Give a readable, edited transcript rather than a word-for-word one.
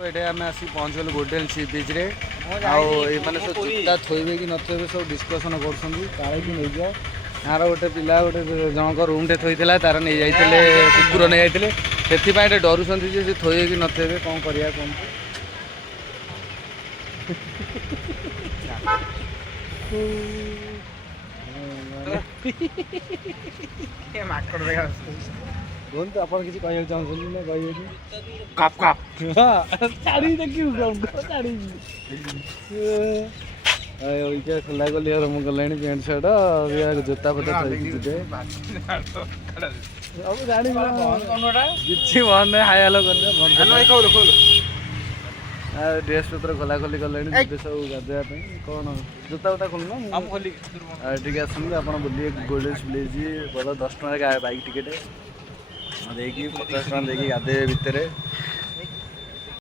ये आम आसी पहुँचल गोल्डेन सी बीच रे आने सब जूता थोबे कि नथोबे सब डिस्कसन कर यार गोटे पिला गोटे जनक रूम टे थोड़ा तार नहीं जाते कुकुर नहीं जाते से डरुंट जे थोबे कि नथोबे कौन करा कौन कहतु आप किसी कह चाहते ना कह खोला खोली आरम्भ कले पैंट सर्ट जोता फटा थोड़े अब जानी किसी बंद नहीं हाई हेलो कर ड्रेस पत्र खोला खोली कले सब गाधोवाई कौन जोता बोता खोलना ठीक आसते आप बुलिए गोल्डेन विलेज बोल 10 टका बाइक टिकेट देखिए 50 टका देखिए गाधे भितर